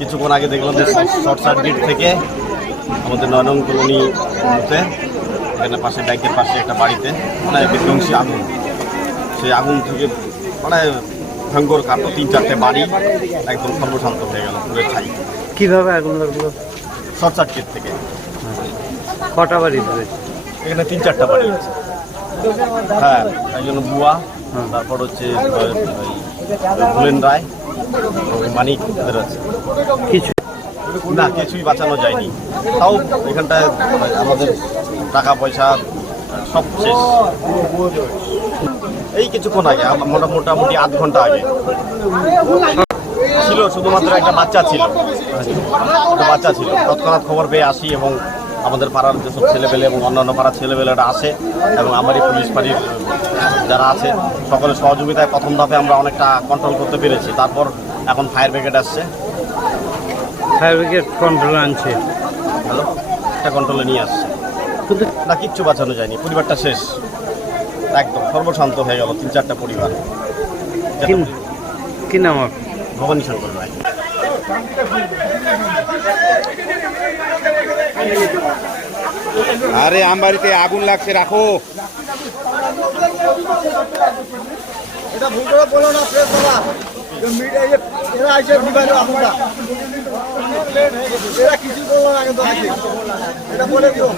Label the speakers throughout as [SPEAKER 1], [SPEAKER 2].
[SPEAKER 1] কিছুক্ষণ আগে দেখলাম যে শর্ট সার্কিট থেকে আমাদের নয়নং কলোনি হতে এখানে পাশে ব্যাংকের পাশে একটা বাড়িতে মানে বিধ্বংসী আগুন। সেই আগুন থেকে মানে ভয়ঙ্কর কাটো তিন চারটে বাড়ি একদম সর্বশান্ত হয়ে গেল পুরো ছাই।
[SPEAKER 2] কীভাবে আগুন লাগল?
[SPEAKER 1] শর্ট সার্কিট থেকে।
[SPEAKER 2] কটা বাড়ি ধরে
[SPEAKER 1] এখানে তিন চারটা বাড়ি আছে। হ্যাঁ একজন বুয়া তারপর হচ্ছে ভুলেন রায় মানিক এদের আছে।
[SPEAKER 2] কিছু?
[SPEAKER 1] না কিছুই বাঁচানো যায়নি। তাও এখানটায় আমাদের টাকা পয়সা সব শেষ। এই কিছুক্ষণ আগে মোটামুটি আধ ঘণ্টা আগে ছিল শুধুমাত্র একটা বাচ্চা ছিল। একটা বাচ্চা ছিল। তৎক্ষণাৎ খবর পেয়ে আসি এবং আমাদের পাড়ার যেসব ছেলেপেলে এবং অন্যান্য পাড়ার ছেলেপেলেরা আসে এবং আমারই পুলিশ ফাঁড়ির যারা আছে সকলের সহযোগিতায় প্রথম ধাপে আমরা অনেকটা কন্ট্রোল করতে পেরেছি। তারপর এখন ফায়ার ব্রিগেড আসছে।
[SPEAKER 2] ফায়ার ব্রিগেড কন্ট্রোল আনছে।
[SPEAKER 1] হ্যালো একটা কন্ট্রোলে নিয়ে আসছে।
[SPEAKER 2] কিন্তু
[SPEAKER 1] না কিচ্ছু বাঁচানো যায়নি। পরিবারটা শেষ। একদম সর্বশান্ত হয়ে গেল তিন চারটা পরিবার।
[SPEAKER 2] কি নাম?
[SPEAKER 1] ভবানী শঙ্কর রায়।
[SPEAKER 3] আরে আমবাড়িতে আগুন লাগছে, রাখো।
[SPEAKER 4] এটা ভুল করে বলো না প্রেস বাবা। মিডিয়া এরা বিবাহের আপনারা এরা কিছু বলল না কিন্তু এটা বলে দিও।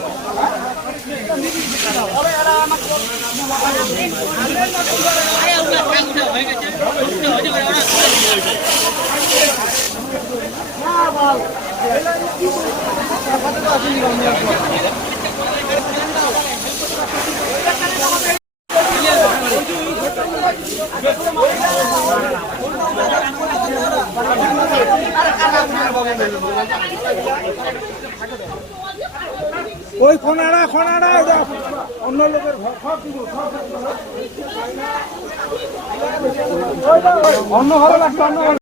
[SPEAKER 4] ওই খোনাড়া খোনাড়া অন্য লোকের। অন্য ঘরে লাগবে অন্য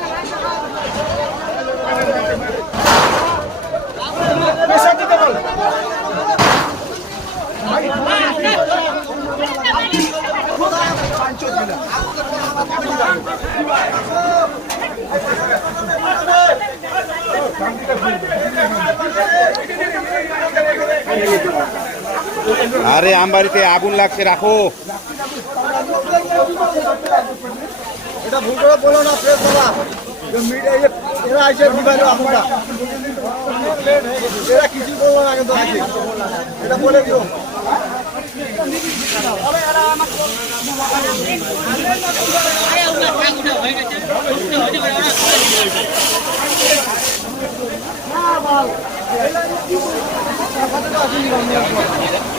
[SPEAKER 3] আরে আমবাড়িতে আগুন লাগছে, রাখো।
[SPEAKER 4] এটা ভুল করে বলো না প্রেস বাবা এরা আইসে বিবাহের এরা কিছু বলল না কিন্তু এটা বলে দিও।
[SPEAKER 5] হয়ে গেছে